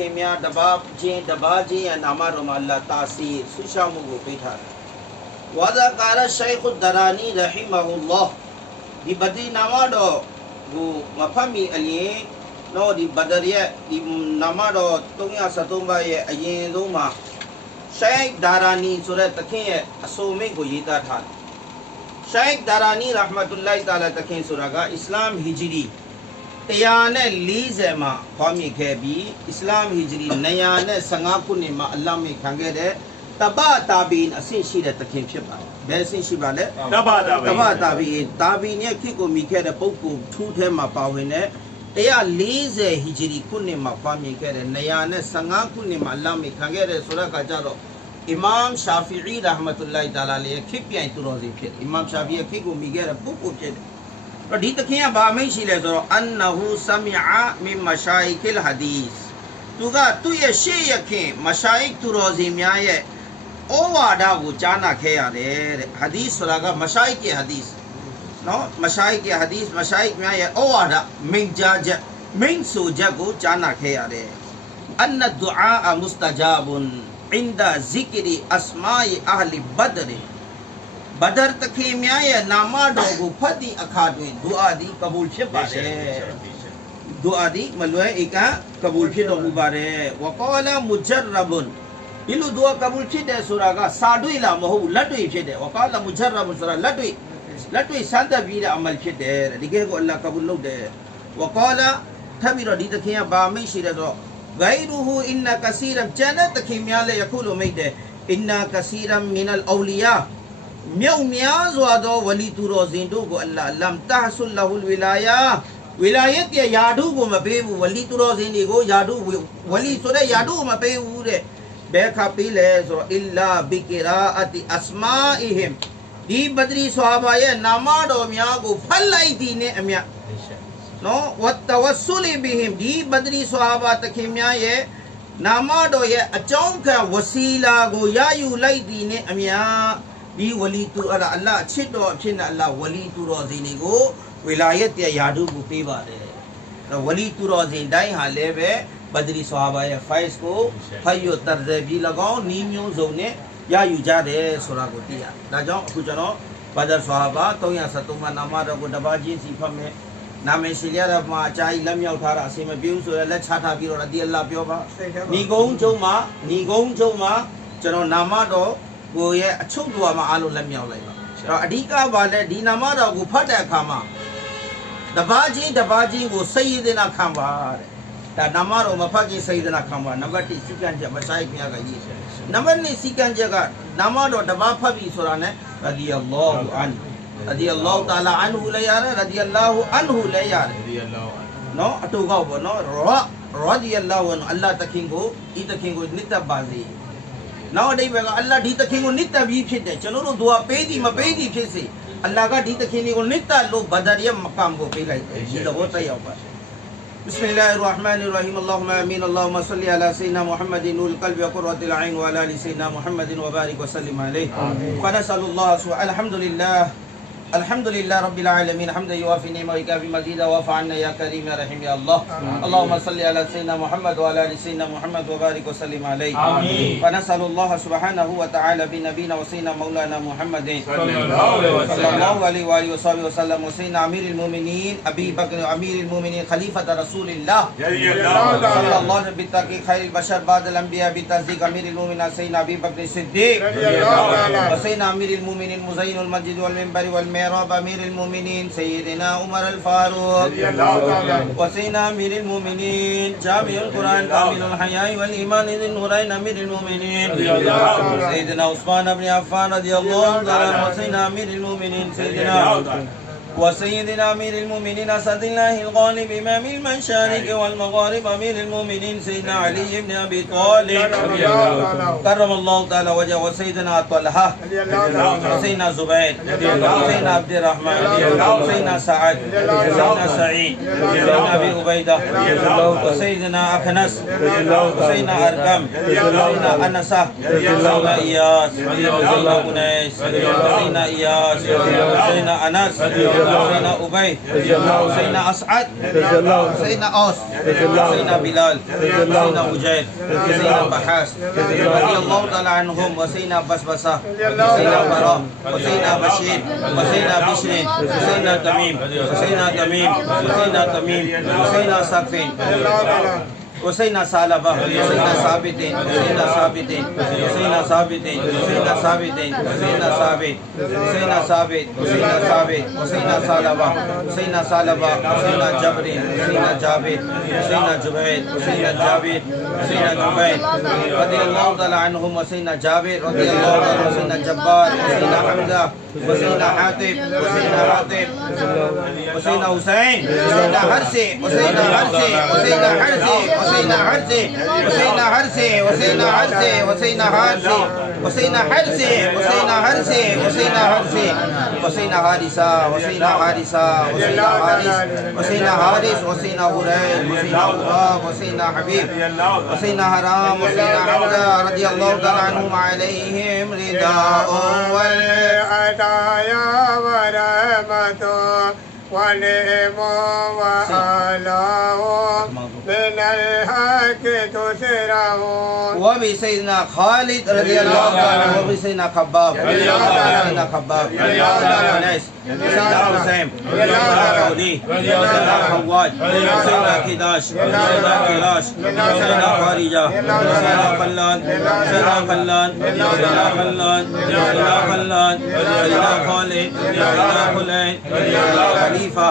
ခင်များတပါးချင်းရဲ့နာမတော်မှာအလ္လာဟ်တာစီဆူရှောင်းမှုကိုပေးထားတယ်ဝါဇာကာရရှိုက်ခ်ဒရာနီရဟီမဟူလာဒီဘဒီနာမတော်ကိုမဖတ်မိအရင်တော့ဒီဘဒရရဲ့ဒီနာမတော်373ပါးရဲ့အရင်ဆုံးမှာရှိုက်ဒါရာနီဆိုတဲ့တခင်ရဲ့အဆိုမိတ်ကိုရေးသားထားတယ်ရှိုက်ဒါရာနီရဟမတုလာဟ်တာလာတခင်ဆိုတာကအစ္စလာမ်ဟီဂျရီ140မှာဖွားမြင်ခဲ့ပြီးအစ္စလာမ်ဟီဂျရီ915ခုနှစ်မှာအလ္လာဟ်မိခံခဲ့တဲ့တဘတာဘီအဆင့်ရှိတဲ့တခင်ဖြစ်ပါတယ်။ဘယ်အဆင့်ရှိပါလဲ။တဘတာဘီရဲ့ခေတ်ကိုမိခဲ့တဲ့ပုဂ္ဂိုလ်ထူးထဲမှာပါဝင်တဲ့140ဟီဂျရီခုနှစ်မှာဖွားမြင်ခဲ့တဲ့915ခုနှစ်မှာအလ္လာဟ်မိခံခဲ့တဲ့ဆိုတဲ့အခါကျတော့အီမမ်ရှာဖီအီရဟမတုလာဟ်တာလာရဲ့ခေတ်ပြိုင်သူတော်စင်ဖြစ်တယ်။အီမမ်ရှာဖီရဲ့ခေတ်ကိုမိခဲ့တဲ့ပုဂ္ဂိုလ်ဖြစ်တယ်။ဒီတခင်ကဘာမိတ်ရှိလဲဆိုတော့အန်နဟူဆမီအာမင်မရှာအိကလ်ဟာဒီစ်သူကသူ့ရဲ့ရှေ့ရခင်မရှာအိကသူတော်စင်များရဲ့ဩဝါဒကိုကြားနာခဲ့ရတယ်တဲ့ဟာဒီစ်ဆိုတာကမရှာအိကရဲ့ဟာဒီစ်နော်မရှာအိကရဲ့ဟာဒီစ်မရှာအိကများရဲ့ဩဝါဒမိန့်ကြားချက်မိန့်ဆိုချက်ကိုကြားနာခဲ့ရတယ်အန်နဒူအာမုစတဂျာဘွန်အင်ဒါဇီကရီအစမာအီအဟလီဘဒရဘဒရတခေများရဲ့နာမတော်ကိုဖတ်သည့်အခါတွင်ဒူအာသည်ကဘူလ်ဖြစ်ပါတယ်ဒူအာသည်မလွဲဧကကဘူလ်ဖြစ်တော်မူပါတယ်ဝကောလာမုဂျရဘွန်ဒီလိုဒူအာကဘူလ်ဖြစ်တဲ့ဆိုတာကစာတွေ့လားမဟုတ်လက်တွေ့ဖြစ်တယ်ဝကောလာမုဂျရဘွန်ဆိုတာလက်တွေ့စမ်းသပ်ပြီးတဲ့အမလ်ဖြစ်တယ်ဒီကဲကိုအလ္လာဟ်ကဘူလ်လုပ်တယ်ဝကောလာထပ်ပြီးတော့ဒီတခင်ကဘာမိတ်ရှိတယ်တော့ဂိုင်ရူဟူအင်နာကစီရမ်ဂျန်နတ်တခင်များလည်းယခုလိုမိတ်တယ်အင်နာကစီရမ်မင်အလ်အောလီယာမြောက်များစွာသောဝလီသူတော်စင်တို့ကိုအလ္လာဟ်လမ်တာဆုလဟူလ်ဝီလာယာရဲ့ယာဒုကိုမပေးဘူးဝလီသူတော်စင်တွေကိုယာဒုဝလီဆိုတဲ့ယာဒုကိုမပေးဘူးတဲ့ဘယ်ခါပေးလဲဆိုတော့အီလာဘီကီရာအတီအစမာအီဟင်ဒီဘဒရီဆွာဘာရဲ့နာမတော်များကိုဖတ်လိုက်သည်နဲ့အမြတ်နော်ဝတ်တဝဆူလီဘီဟင်ဒီဘဒရီဆွာဘာတခင်များရဲ့နာမတော်ရဲ့အကြောင်းခံဝစီလာကိုရယူလိုက်သည်နဲ့အမြတ်ဒီဝလီသူအလ္လာဟ်အချစ်တော်အဖြစ်နဲ့အလ္လာဟ်ဝလီသူတော်စင်တွေကိုဝီလာယတ်ရဲ့ယာဒုကိုပေးပါတယ်။ဝလီသူတော်စင်တိုင်းဟာလည်းပဲဘဒရီဆွာဘာရဲ့ဖိုက်စ်ကိုဖတ်ရတရဇ်ပြီး၎င်းနီးမျိုးစုံနဲ့ရယူကြတယ်ဆိုတာကိုသိရ။ဒါကြောင့်အခုကျွန်တော်ဘဒရ်ဆွာဘာ373မှာနာမတော်ကိုတပါးချင်းစီဖတ်မယ်။နာမည်ရှိရတာမှာအကြာကြီးလက်မြောက်ထားတာအစင်မပြေဘူးဆိုရလက်ချထားပြီးတော့ဒီအလ္လာဟ်ပြောပါ။ညီကုန်းချုံမှာကျွန်တော်နာမတော်ကိုရဲ့အချုပ်တော်မှာအားလုံးလက်မြောက်လိုက်ပါအဲ့တော့အဓိကပါလဲဒီနာမတော်ကိုဖတ်တဲ့အခါမှာတပါးချင်းကိုစိတ်ရည်သနာခံပါတဲ့ဒါနာမတော်မဖတ်ခင်စိတ်ရည်သနာခံပါနံပါတ်1စီကံချက်မဆိုင်ခင်ကကြီးနံပါတ်2စီကံချက်ကနာမတော်တပါးဖတ်ပြီဆိုတာ ਨੇ ရဒီအလ္လာဟူအန်ရဒီအလ္လာဟူတာလာအန်ဟူလည်းရတယ်ရဒီအလ္လာဟူအန်ဟူလည်းရတယ်နော်အတူကောက်ပေါ့နော်ရဒီအလ္လာဟူအလ္လာဟ်တခင်ကိုဤတခင်ကိုနှစ်သက်ပါစေနောက်အဓိပ္ပာယ်ကအလ္လာဟ်ဒီတခင်ကိုနှစ်သက်ပြီးဖြစ်တယ်ကျွန်တော်တို့ဒူအာပေးသည်မပေးသည်ဖြစ်စေအလ္လာဟ်ကဒီတခင်ကိုနှစ်သက်လို့ဘဒရ်ရဲ့မကမ်ကိုပေးလိုက်တယ်ဒီတော့တက်ရောက်ပါبسم الله الرحمن الرحيم اللهم امين اللهم صل على سيدنا محمد نور القلب وقرة العين وعلى ال سيدنا محمد وبارك وسلم عليه ونسأل الله الحمد لله رب العالمين حمدا يوافي نعمه ويكافي مزيدا واعف عنا يا كريم يا رحيم يا الله اللهم صل على سيدنا محمد وعلى ال سيدنا محمد وبارك وسلم عليه ونسأل الله سبحانه وتعالى بنبينا وسيدنا مولانا محمد صلى الله عليه واله وصحبه وسلم وسيدنا امير المؤمنين ابي بكر امير المؤمنين خليفة رسول الله صلى الله عليه بالتحقيق خير البشر بعد الانبياء بتصديق امير المؤمنين سيدنا ابي بكر الصديق وسيدنا امير المؤمنين مزين المسجد والمنبر والمحراب امير المؤمنين سيدنا عمر الفاروق وسيدنا امير المؤمنين جامع القران كامل الحياء والايمان ذي النورين امير المؤمنين سيدنا عثمان بن عفان رضي الله عنه وسيدنا امير المؤمنين وسيدنا امير المؤمنين اسد الله الغالب امام المشارق والمغارب امير المؤمنين سيدنا علي بن ابي طالب كرم الله تعالى وجهه وسيدنا طلحه وسيدنا زبير وسيدنا عبد الرحمن وسيدنا سعد وسيدنا سعيد وسيدنا ابي عبيده وسيدنا اخنس وسيدنا ارقم وسيدنا انس وسيدنا اياس وسيدنا انيس وسيدنا اياس وسيدنا انس سيدنا أبي سيدنا أسعد سيدنا أوس سيدنا بلال سيدنا مجاهد سيدنا بحاس رضي الله تعالى عنهم وسيدنا بسبسة وسيدنا براء وسيدنا بشير وسيدنا بشر وسيدنا تميم وسيدنا تميم وسيدنا تميم وسيدنا سقفين وسيدنا سالبة وسيدنا ثابتين وسيدنا ثابتين وسيدنا ثابتين وسيدنا ثابتين وسيدنا ثابت وسيدنا ثابت وسيدنا ثابت وسيدنا سالبة وسيدنا سالبة وسيدنا جبرين وسيدنا جابر وسيدنا جبير وسيدنا جابر وسيدنا جبير رضي الله تعالى عنهم وسيدنا جابر رضي الله تعالى وسيدنا جبار وسيدنا حمزة وسيدنا حاتم وسيدنا حاتم وسيدنا حسين وسيدنا حرسي وسيدنا حرسي وسيدنا حرسي وسيدنا حرسي وسيدنا حرسي وسيدنا حرسي وسيدنا حرسي وسيدنا حرسي وسيدنا حرسي وسيدنا حرسي وسيدنا حارسة وسيدنا حارسة وسيدنا حارس وسيدنا حارس وسيدنا هريل وسيدنا أباب وسيدنا حبيب وسيدنا حرام وسيدنا حمزة رضي الله تعالى عنهم عليهم رداء والعطايا ورحمة ونعم وآلاء من الحق تسرعون وبسيدنا خالد رضي الله عنه وبسيدنا خباب وسيدنا خباب وسيدنا أنس وسيدنا حسين وسيدنا قولي وسيدنا حواج وسيدنا كداش وسيدنا كلاش وسيدنا خارجة وسيدنا خلان وسيدنا خلان وسيدنا خلان وسيدنا خلان وسيدنا خالد وسيدنا خلين خليفة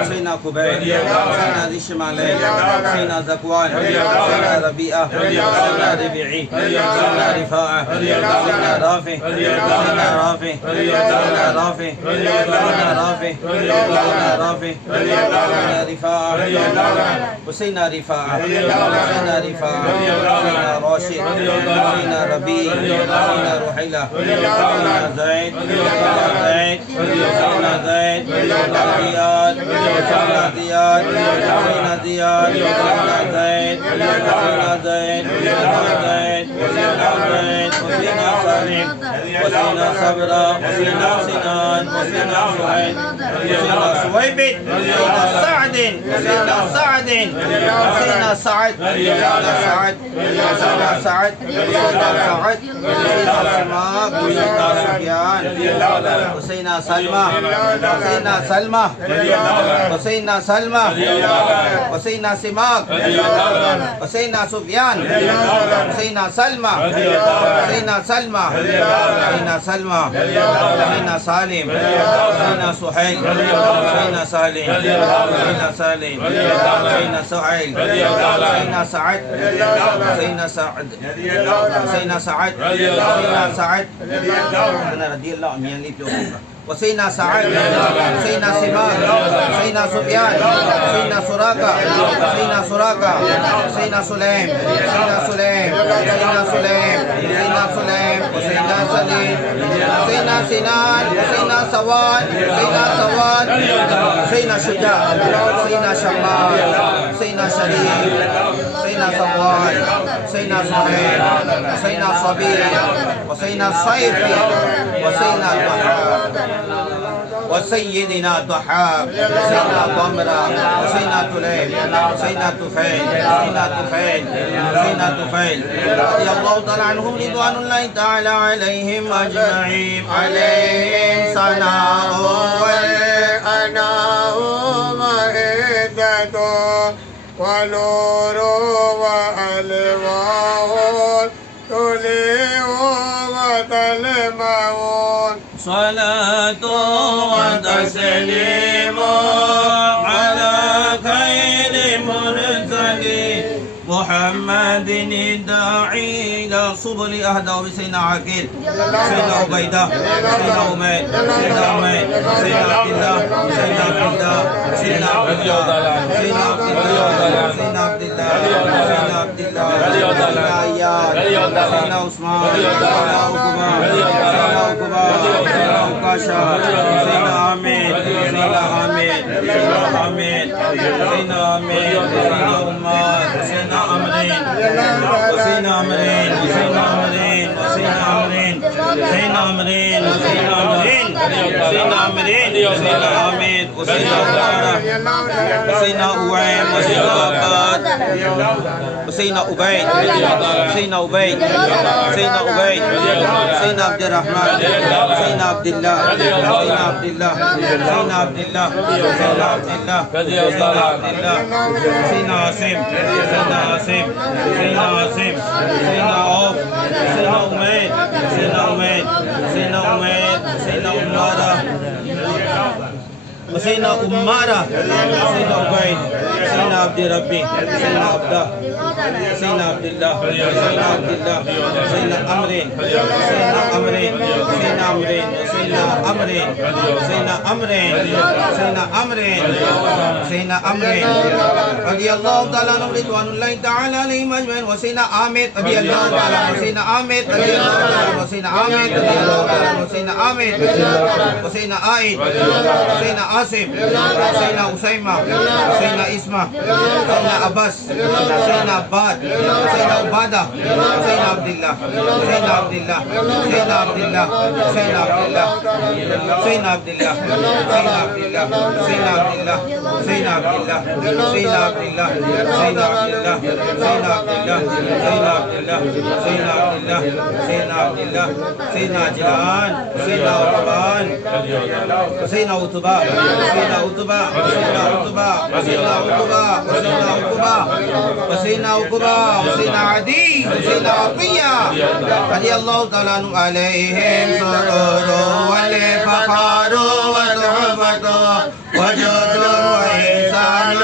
وسيدنا كبير وسيدنا ذي الشمالين سيدنا زكوان سيدنا ربيعة سيدنا ربيعي سيدنا رفاعة سيدنا رافع سيدنا رافع سيدنا رافع سيدنا رافع سيدنا رافع سيدنا رفاعة وسيدنا رفاعة سيدنا رفاعة سيدنا راشد سيدنا ربيع سيدنا روحيلة سيدنا زيد سيدنا زيد سيدنا زيد سيدنا زياد سيدنا زياد سيدنا زياد وسيدنا زيد وسيدنا زيد وسيدنا زيد وسيدنا زيد وسيدنا سالم وسيدنا صبرا وسيدنا سنان وسيدنا سعيد وسيدنا سويبت وسيدنا سعد وسيدنا سعد وسيدنا سعد وسيدنا سعد وسيدنا سعد وسيدنا سعد وسيدنا سماك وسيدنا سفيان وسيدنا سلمى وسيدنا سلمى وسيدنا سلمى وسيدنا سماك وسيدنا سفيان وسيدنا سلمى وسيدنا سلمى وسيدنا سلمى وسيدنا سالم وسيدنا سهيل وسيدنا سالم وسيدنا سالم وسيدنا سهيل وسيدنا سعد وسيدنا سعد وسيدنا سعد وسيدنا سعد أنا رضي الله عنه وسيدنا سعد وسيدنا سماك وسيدنا سفيان وسيدنا سراقة وسيدنا سراقة وسيدنا سليم وسيدنا سليم وسيدنا سليم وسيدنا سليم وسيدنا سليم وسيدنا سنان وسيدنا سواد وسيدنا سواد وسيدنا شجاع وسيدنا شمال وسيدنا شريف وسيدنا صفوان وسيدنا سهيل وسيدنا صبير وسيدنا صيفي وسيدنا الوهاب وسيدنا الضحاك وسيدنا ضمرة وسيدنا تليل وسيدنا تفيل وسيدنا تفيل وسيدنا تفيل رضي الله تعالى عنهم رضوان الله تعالى عليهم أجمعين عليهم ثناء والأناء وعدة ونور وألوان تليء وتلمعون صلاة وتسليم على خير مرسلين محمد الداعي إلى سبل أهدى بسيدنا عقيل سيدنا عبيدة سيدنا عمير سيدنا عمير سيدنا عبد الله سيدنا عبد الله سيدنا عبد الله سيدنا عبد الله سيدنا عبد الله سيدنا عبد الله سيدنا أياد سيدنا عثمان سيدنا عقبة سيدنا عقبة سيدنا عكاشة سيدنا عميد سيدنا عميد سيدنا عميد سيدنا عميد سيدنا عمار سيدنا أمرين وسيدنا أمرين وسيدنا أمرين وسيدنا أمرين سيدنا أمرين وسيدنا أمرين وسيدنا عمرين وسيدنا حميد وسيدنا عمارة وسيدنا أوعين وسيدنا عباد وسيدنا أبيد وسيدنا أبيد وسيدنا أبيد وسيدنا عبد الرحمن وسيدنا عبد الله وسيدنا عبد الله وسيدنا عبد الله وسيدنا عبد الله وسيدنا عبد الله وسيدنا عاصم وسيدنا عاصم وسيدنا عاصم وسيدنا عوف وسيدنا أمين وسيدنا أمين وسيدنا أمين وسيدنا أمارة وسيدنا أمارة وسيدنا عبيد وسيدنا عبد ربي وسيدنا عبده وسيدنا عبد الله وسيدنا عبد الله وسيدنا أمرين وسيدنا أمرين وسيدنا أمرين وسيدنا أمرين وسيدنا أمرين وسيدنا أمرين وسيدنا أمرين رضي الله تعالى عنهم رضوان الله تعالى عليهم أجمعين وسيدنا عامر رضي الله تعالى عنه وسيدنا عامر رضي الله تعالى عنه وسيدنا عامر رضي الله تعالى عنه وسيدنا عامر وسيدنا عائد وسيدنا عاصم وسيدنا أسيمة وسيدنا إسمة وسيدنا عباس وسيدنا عباد وسيدنا عبادة وسيدنا عبد الله وسيدنا عبد الله وسيدنا عبد الله وسيدنا عبد الله وسيدنا عبد الله وسيدنا عبد الله وسيدنا عبد الله وسيدنا عبد الله وسيدنا عبد الله وسيدنا عبد الله وسيدنا عبد الله وسيدنا عبد الله وسيدنا عبد الله وسيدنا عبد الله وسيدنا جلال وسيدنا عثمان وسيدنا عتبة وسيدنا عتبة وسيدنا عتبة وسيدنا عتبة وسيدنا عتبة وسيدنا عقبة وسيدنا عدي وسيدنا عطية رضي الله تعالى عنهم عليهم سرور والفخر وتحفة وجود وإحسان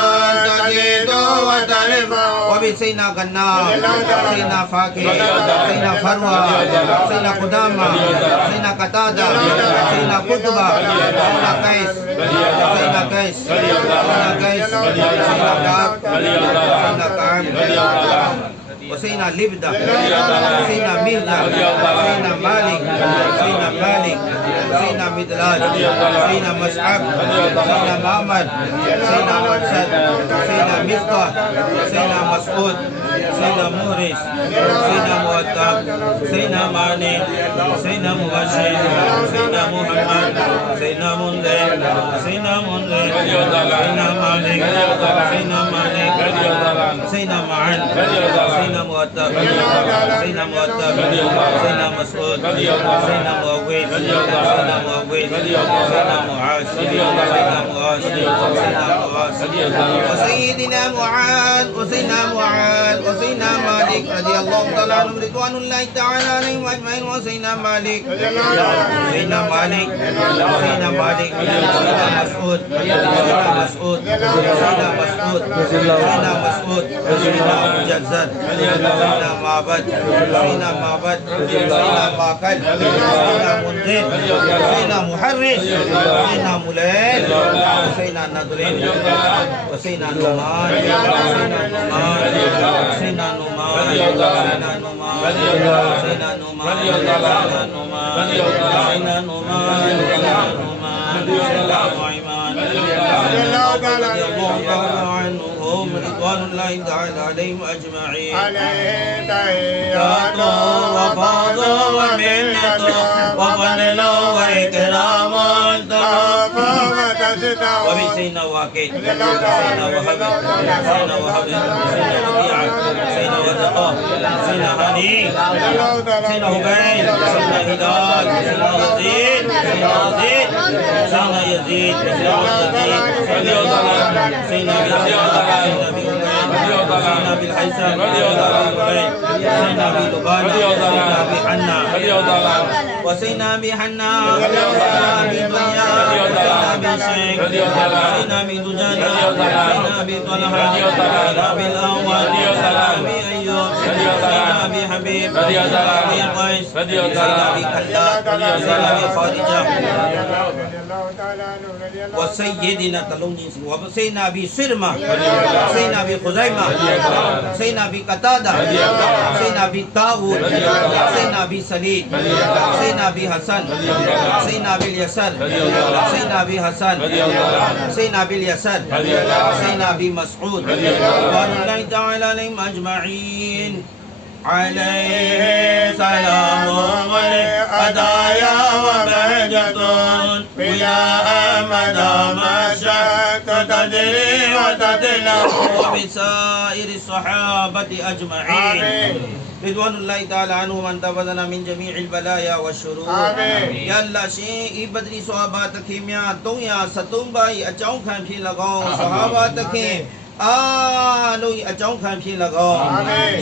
تزيد وترفع وبسيدنا غنا سيدنا فاكر سيدنا فروة سيدنا قدامة سيدنا قتادة سيدنا قطبة سيدنا قيس سيدنا قيس سيدنا قيس سيدنا كعب سيدنا كعب وسيدنا لبدة سيدنا مهدة سيدنا مالك سيدنا مالك سيدنا مدلال سيدنا مسعب سيدنا معمر سيدنا مرسد سيدنا مصطفى سيدنا مسعود سيدنا موريس سيدنا مؤدب سيدنا معني سيدنا مبشر سيدنا محمد سيدنا منذر سيدنا منذر سيدنا مالك سيدنا مالك سيدنا معن سيدنا مؤدب سيدنا مؤدب سيدنا مسعود سيدنا مؤويد سيدنا مؤويد سيدنا معاذ سيدنا معاذ سيدنا معاذ وسيدنا معاذ وسيدنا معاذ وسيدنا مالك رضي الله تعالى عنهم رضوان الله تعالى عليهم أجمعين وسيدنا مالك سيدنا مالك سيدنا مالك سيدنا مسعود سيدنا مسعود سيدنا مسعود سيدنا مسعود سيدنا مجزد سيدنا معبد سيدنا معبد سيدنا ماكل سيدنا منذر سيدنا محرس سيدنا مليل وسيدنا نضرين وسيدنا نومان سيدنا نومان سيدنا نومان سيدنا نومان سيدنا نومان سيدنا نومان سيدنا نومان سيدنا نعيمان رضي الله عنهم رضوان الله تعالى عليهم أجمعين عليه تحيات وفضل ومنة وفضل وإكرام وبسيدنا واكد سيدنا وهب سيدنا وهب سيدنا ربيعة سيدنا ورقة سيدنا هني سيدنا هبين سيدنا هلال سيدنا يزيد سيدنا يزيد سيدنا يزيد سيدنا سيدنا بالحيسان سيدنا بلبانة سيدنا بحنا وسيدنا بحنا وسيدنا بطيا وسيدنا بشيخ سيدنا بدجاجة سيدنا بطلحة سيدنا بالأول سيدنا بأيوب سيدنا بحبيب سيدنا بقيس سيدنا بكلاب سيدنا بخارجة وسيدنا تلونيس وسيدنا بسرمة سيدنا بخزيمة سيدنا بقتادة سيدنا بطاووس سيدنا بسليد سيدنا بحسن سيدنا باليسر سيدنا بحسن سيدنا باليسر سيدنا بمسعود رضوان الله تعالى عليهم أجمعين عليه سلام والهدايا وبهجة ويا أحمد مشت تدري وتدلع وبسائر الصحابة أجمعين رضوان الله تعالى عنهم أن تفضنا من جميع البلايا والشرور يا الله شيء بدري صحابات كيميا دنيا ستنباي أجاو كان في لغو صحابات كيم အားလုံးအကြောင်းခံဖြစ်၎င်း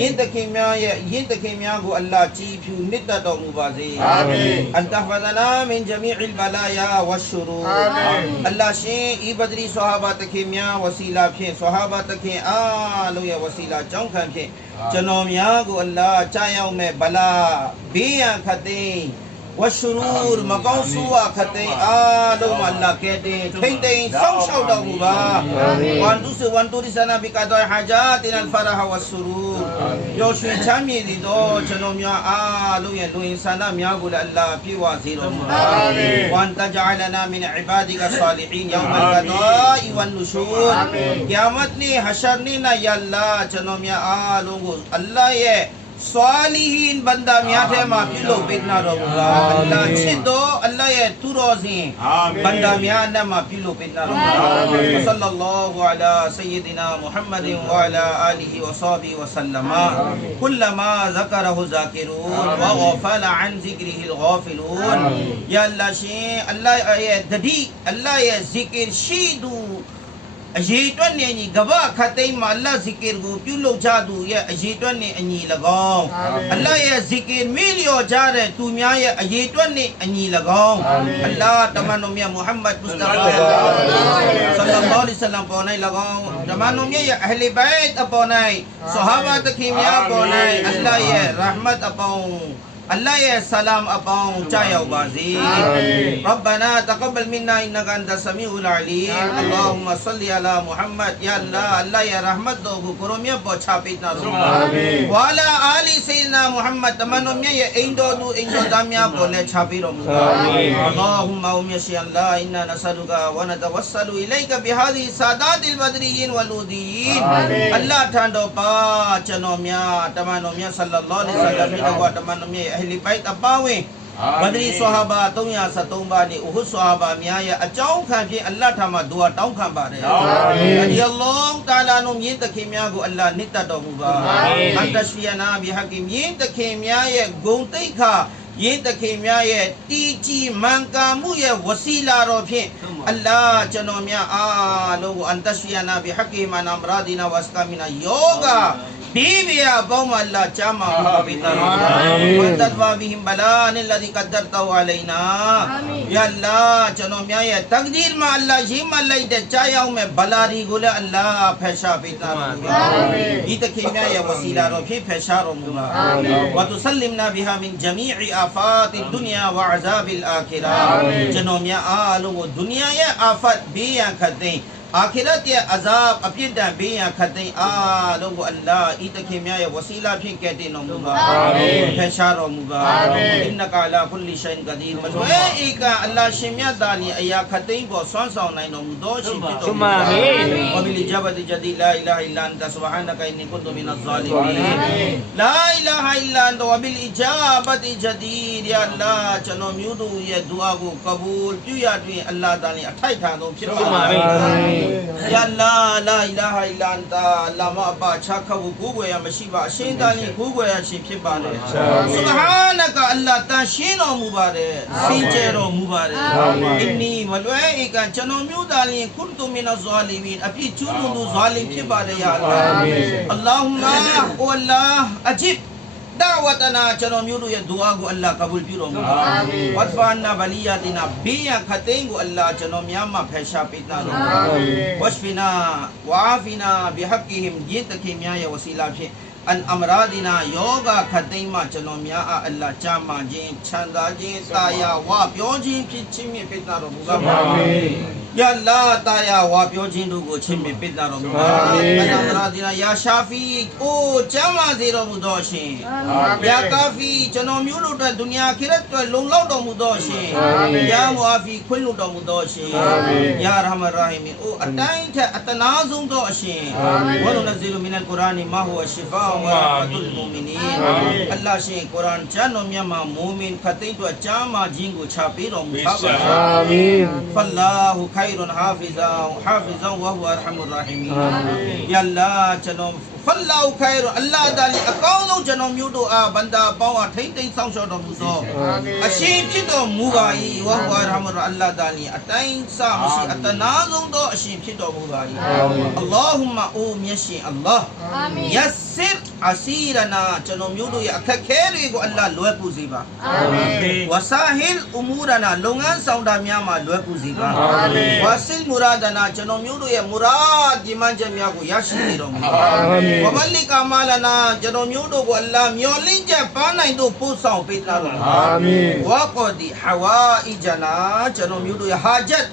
ယင်းတခင်များရဲ့ယင်းတခင်များကိုအလ္လာဟ်ကြည်ဖြူနှစ်သက်တော်မူပါစေအာမင်အန်တဖဒနာမင်ဂျမီအလ်ဘလာယာဝရှ်ရူအာမင်အလ္လာဟ်ရှင်ဤဘဒရီဆဟာဘာတခင်များဝစီလာဖြင့်ဆဟာဘာတခင်အားလုံးရဲ့ဝစီလာကြောင်းခံဖြင့်ကျွန်တော်များကိုအလ္လာဟ်ကြားရောက်မဲ့ဘလာဘေးရန်ခတ်သိမ်း والشرور مقام سوا خطين آلوم الله كدين تين سو شو دوبا وانتو سنا بقضاء حاجاتنا الفرح والسرور يوشي چامي دي دو چنوميا آلو يدو إنسانا مياغول الله في وزيرهم وان تجعلنا من عبادك الصالحين يوم القضاء والنشور قيامتني حشرنينا يا الله چنوميا آلو الله يه صالحين بندا میاں ما پھلو پیدنا رہوگا اللہ چھدو اللہ یہ تو روزیں بندا میاں ما پھلو پیدنا رہوگا صلی اللہ علی سیدنا محمد وعلى آلہ وصحبہ وسلم كلما ذکرہ ذاکرون وغفل عن ذکرہ الغافلون یا اللہ شیء اللہ یہ ددی اللہ یہ ذکر شیدو အရေးအတွက်နဲ့ညီကဘာခတ်သိမ်းမှာအလ္လာဟ်ဇီကီရ်ကိုပြုလုပ်ကြသူရဲ့အရေးအတွက်နဲ့အညီ၎င်းအလ္လာဟ်ရဲ့ဇီကီရ်မိလျော်ကြတဲ့သူများရဲ့အရေးအတွက်နဲ့အညီ၎င်းအလ္လာဟ်တမန်တော်မြတ်မုဟမ္မဒ်မုစတဖာဆလ္လာဟူအလိဟိဝဆလမ်ပေါ်၌၎င်းတမန်တော်မြတ်ရဲ့အဟလီဘိုက်အပေါ်၌ဆဟာဘာတခင်များပေါ်၌အလ္လာဟ်ရဲ့ရဟမတ်အပေါင်း الله يا سلام أباو جايو بازي ربنا تقبل منا إنك أنت السميع العليم اللهم صل على محمد يا الله الله يا رحمت دو كروميا بوچاپيتنا وعلى آل سيدنا محمد تمنوم يا إندو دو إندو داميا بولے چھاپی رو اللهم أمشي الله إنا نسألك ونتوسل إليك بهذه السادات البدريين والوديين الله تاندو با چنوميا تمنوم يا صلى الله عليه وسلم تمنوم يا أهل بيت أباوين بدري صحابة تويا ستومباني أهو صحابة ميايا أجاو كان في الله تما دعا تاو كان باري رضي الله تعالى عنهم ينتكيمياغو الله نتا دومبا أنت شفينا بحكيم ينتكيميايا غونتيكا ينتكيميايا تيجي منكامويا وسيلة روفين الله جنوميا آلو أنت شفينا بحكيم أن أمراضنا واسكامنا يوغا بيبيا بوم الله جامع بيتنا وتدفع بهم بلاء الذي قدرته علينا يا الله جنوميا يا تقدير ما الله يم الله يدجايا ومن بلاري قول الله فشا بيتنا يتكيميا يا وسيلة روفي فشا رومنا وتسلمنا بها من جميع آفات الدنيا وعذاب الآخرة جنوميا آلو الدنيا يا آفات بيا كدين आखिरत ये अजाब अपियदा बेया खते आ लोगो अल्लाह इतके म्याय वसीला फिर कहते नमुगा फैशारो मुगा इन्नका अला कुल्ली शैइन कदीर मजवे एका अल्लाह शिम्या दाली अया खते बो सोन सोन नाइ नमुदो शिपितो वबिल जबद जदी ला इलाहा इल्ला अंत सुब्हानका इन्नी कुन्तु मिनज़ ज़ालिमीन ला इलाहा इल्ला अंत वबिल इजाबत जदीर या अल्लाह चनो म्यूदु ये दुआ को कबूल प्युया ट्वी अल्लाह दाली अठाई थानो फिर या अल्लाह ला इलाहा इल्ला अंता अल्लाह मा बा छाखवु गुगोया मशीबा शेंदानी गुगोया शिफिबारे सुब्हानका अल्लाह ता शेनो मुबारे सिंचेरो मुबारे इन्नी मलवे एका चनो म्यूदाली कुन्तु मिनज़ ज़ालिमीन अपि चुनुदु ज़ालिम फिबारे या अल्लाह अल्लाहुम्मा ओ अल्लाह अजिब दावतना चनो म्यूदु ये दुआ को अल्लाह कबूल पिरो वदफाना बलियातिना बिया खतेंगो अल्लाह चनो म्यामा फैशा पितना वशफिना वाफिना बिहक्किहिम ये तकिमिया या वसीला फे अन अमरादिना योगा खतेमा चनो म्या अल्लाह चामा जे छंदा जे ताया वा प्यो जी पिचिमी पितना रो Ya Allah taya wa pyo chin du ko chin mi pit na ro mu ba Allah dina ya Shafi o chama se ro mu do shin ya Kafi chano myu lu twa dunya khirat twa long law do mu do shin ya Muafi khwin lu do mu do shin ya Rahman Rahim o atain tha atana song do shin wa nunzilu min al-Qur'ani ma huwa shifaa'un wa rahmatul mu'minin Allah shin Quran chan no myat ma mu'min khatain twa chama jin ko cha pe ro mu ba Amin. Fallahu khairun hafizan wa huwa arhamur rahimin Ya Allah chano Fallahu khairun Allah dali akaung long chano myu do a banda paung a thain thain saung shaw do mu so ashin phit do mu ba yi wa huwa arhamur Allah dali atain sa mashi atana song do ashin phit do mu ba yi Allahumma o myashi Allah Amin. yassir asirana chano myu do ya akhat khe ri ko Allah lwe pu si ba Amin. wasahil umurana longan saung da mya ma lwe pu si ba wasil muradana chano myu do ya murad jiman chat mya ko yashi ni do mu Amin. Wabalik amalana chano myu do ko Allah myolin chat pa nai do pu saung pe ta do Amin. wa qadi hawaijana chano myu do ya hajat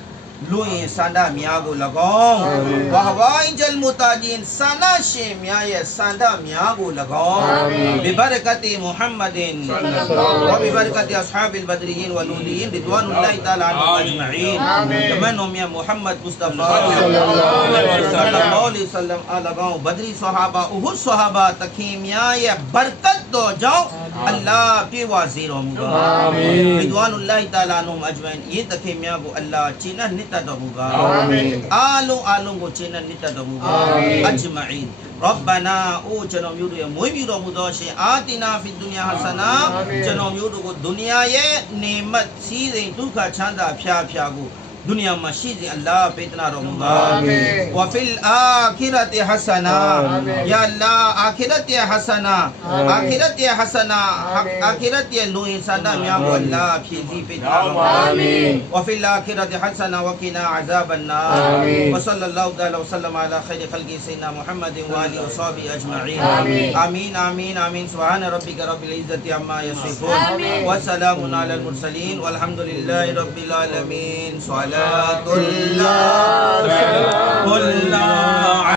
Luin sanda miago lagong Wahwaijal mutajin sana she miaya sanda miago lagong Bibarakati Muhammadin Wa bibarakati ashabil badriyin wal nuliyin Ridwanullahi ta'ala anhum ajma'in Tamanum ya Muhammad Mustafa Sallallahu alaihi wasallam alagong Badri sahaba Uhud sahaba Takim miaya Barkat do jao Allah piwa zero muga Ridwanullahi ta'ala anhum ajma'in Ye takim miago Allah Cina nita domuga alung ko chena nita domuga ajma'in Rabbana o janom yudu ya moi mi do mu do shin atina fid dunya hasana janom yudu ko dunya ye nemat si rein dukha chanda phya phya ko दुनिया में शीज़ अल्लाह पेतना रहूँगा वफ़िल आखिरत हसना या अल्लाह आखिरत हसना आखिरत लो इंसान मियाँ को अल्लाह फीज़ी पेतना रहूँगा वफ़िल आखिरत हसना वकीना अज़ाबन्ना वसल्लल्लाहु अलैहि वसल्लम अला खैर खल्क़ि सय्यिदना मुहम्मद व आलिहि व सहबिहि अजमईन आमीन आमीन आमीन सुभान रब्बिका रब्बिल इज़्ज़ति अम्मा यसिफून व सलामुन अलल मुरसलीन वल्हम्दुलिल्लाहि रब्बिल आलमीन Salatullah